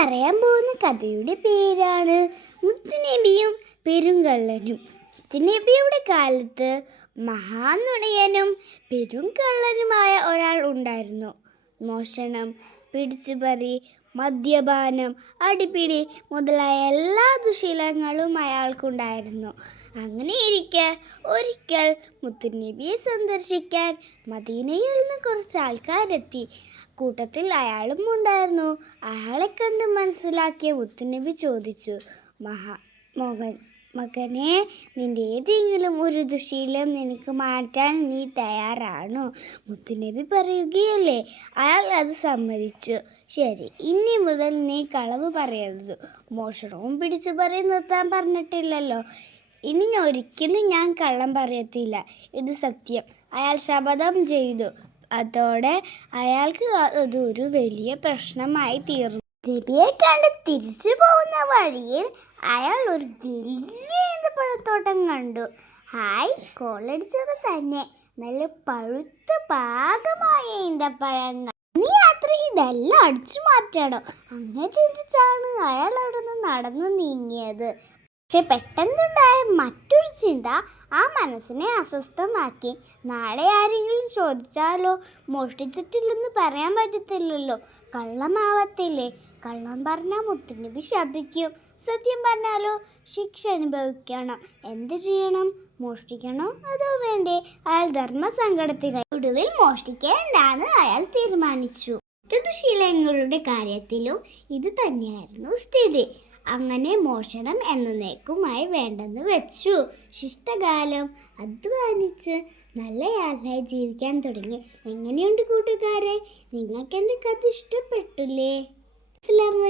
പറയാൻ പോകുന്ന കഥയുടെ പേരാണ് മുത്തുനബിയും പെരുങ്കള്ളനും. മുത്തുനബിയുടെ കാലത്ത് മഹാനുണയനും പെരുങ്കള്ളനുമായ ഒരാൾ ഉണ്ടായിരുന്നു. മോഷണം, പിടിച്ചുപറി, മദ്യപാനം, അടിപിടി മുതലായ എല്ലാ ദുശീലങ്ങളും അയാൾക്കുണ്ടായിരുന്നു. അങ്ങനെയിരിക്കെ ഒരിക്കൽ മുത്തുനബിയെ സന്ദർശിക്കാൻ മദീനയിൽ നിന്ന് കുറച്ച് ആൾക്കാരെത്തി. കൂട്ടത്തിൽ അയാളും ഉണ്ടായിരുന്നു. അയാളെ കണ്ട് മനസ്സിലാക്കിയ മുത്തുനബി ചോദിച്ചു, മകനെ, നിന്റെ ഏതെങ്കിലും ഒരു ദുശീലം നിനക്ക് മാറ്റാൻ നീ തയ്യാറാണോ? മുത്തുനബി പറയുകയല്ലേ. അയാൾ അത് സമ്മതിച്ചു. ശരി, ഇനി മുതൽ നീ കളവ് പറയരുത്. മോഷണവും പിടിച്ചു നിർത്താൻ പറഞ്ഞിട്ടില്ലല്ലോ. ഇനി ഒരിക്കലും ഞാൻ കള്ളം പറയത്തില്ല. ഇത് സത്യം. അയാൾ ശപഥം ചെയ്തു. അതോടെ അയാൾക്ക് അതൊരു വലിയ പ്രശ്നമായി തീർന്നു. നബിയെ കണ്ട് തിരിച്ചു പോകുന്ന വഴിയിൽ അയാൾ ഒരു വലിയ ഈന്തപ്പഴത്തോട്ടം കണ്ടു. ഹായ്, കോളടിച്ചത് തന്നെ. നല്ല പഴുത്ത പാകമായ ഈന്തപ്പഴങ്ങൾ. നീ യാത്ര ഇതെല്ലാം അടിച്ചു മാറ്റണം. അങ്ങനെ ചിന്തിച്ചാണ് അയാൾ അവിടെ നിന്ന് നടന്നു നീങ്ങിയത്. പക്ഷെ പെട്ടെന്നുണ്ടായ മറ്റൊരു ചിന്ത ആ മനസ്സിനെ അസ്വസ്ഥമാക്കി. നാളെ ആരെങ്കിലും ചോദിച്ചാലോ? മോഷ്ടിച്ചിട്ടില്ലെന്ന് പറയാൻ പറ്റത്തില്ലല്ലോ. കള്ളമാവത്തില്ലേ? കള്ളം പറഞ്ഞാൽ മുത്തുനബി ശപിക്കും. സത്യം പറഞ്ഞാലോ ശിക്ഷ അനുഭവിക്കണം. എന്ത് ചെയ്യണം? മോഷ്ടിക്കണോ അതോ വേണ്ടേ? അയാൾ ധർമ്മസങ്കടത്തിലായി. ഒടുവിൽ മോഷ്ടിക്കേണ്ടാന്ന് അയാൾ തീരുമാനിച്ചു. ദുശീലങ്ങളുടെ കാര്യത്തിലും ഇത് തന്നെയായിരുന്നു സ്ഥിതി. അങ്ങനെ മോഷണം എന്നേക്കുമായി വേണ്ടെന്ന് വെച്ചു. ശിഷ്ടകാലം അധ്വാനിച്ച് നല്ലയാളായി ജീവിക്കാൻ തുടങ്ങി. എങ്ങനെയുണ്ട് കൂട്ടുകാരെ? നിങ്ങൾക്ക് എൻ്റെ കഥ ഇഷ്ടപ്പെട്ടില്ലേ? അസ്സലാമു അലൈക്കും.